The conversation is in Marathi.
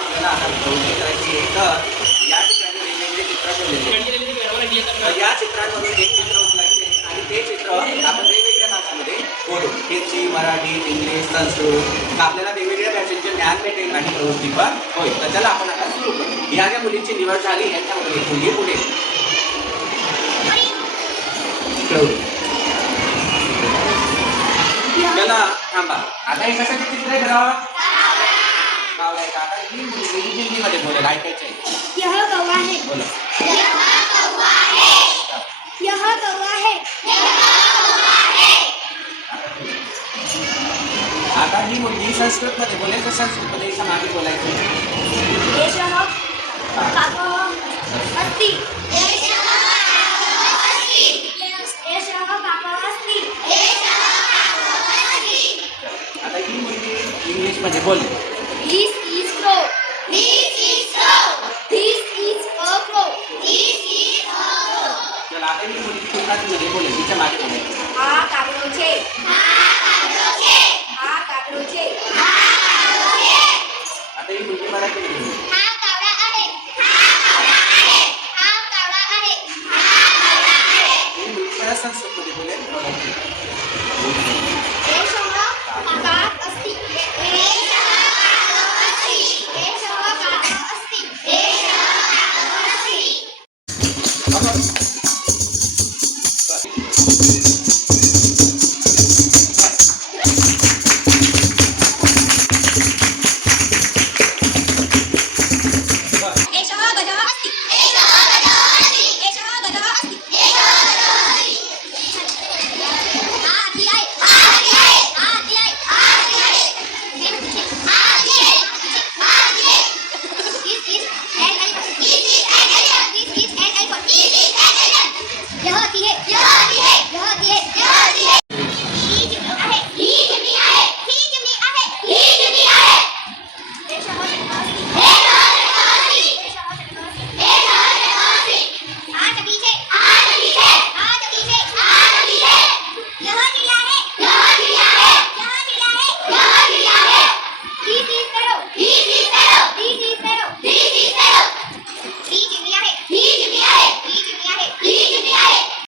आपल्याला आता प्रवृत्ती करायची आहे. तर या ठिकाणी वेगवेगळे चित्र ठेवलेले आहेत. या चित्रांमधून एक चित्र उचलायचे आणि ते चित्र आपण वेगवेगळ्या भाषेमध्ये बोलू. हिंदी, मराठी, इंग्लिश, संस्कृत. आपल्याला वेगवेगळ्या भाषेचे ज्ञान भेटेल आणि प्रवृत्ती पण होईल. तर चला आपण आता सुरू करू. या ज्या मुलींची निवड झाली यांच्यामध्ये मुली पुढे चला थांबा. आता हे कशाचे चित्र आहे बरं? कावळा आहे. आता ही मुलगी हिंदीमध्ये बोलेल, ऐकायचं आहे. यह कौवा है. बोला. यह कौवा है. यह कौवा है. आता ही मुलगी संस्कृतमध्ये बोलेल तर संस्कृतमध्ये हिच्या मागे बोलायचं. एषः काकः अस्ति. एषः काकः अस्ति. आता ही मुलगी इंग्लिशमध्ये बोलेल. This is crow. This is crow. This is a crow. This is a crow. चला आता ही मुलगी गुजरातीमध्ये बोलेल, तिच्या मागे बोलायचं. हा काकडोचे. हा काकडोचे. हा काकडोचे. हा काकडोचे. आता ही मुलगी मराठीमध्ये बोलेल. हा कावळा आहे. हा कावळा आहे. हा कावळा आहे. हा कावळा आहे. ही मुलगी परत संस्कृतमध्ये बोलेल. एषः काकः अस्ति. एषः काकः अस्ति. एषः काकः अस्ति. एषः काकः अस्ति.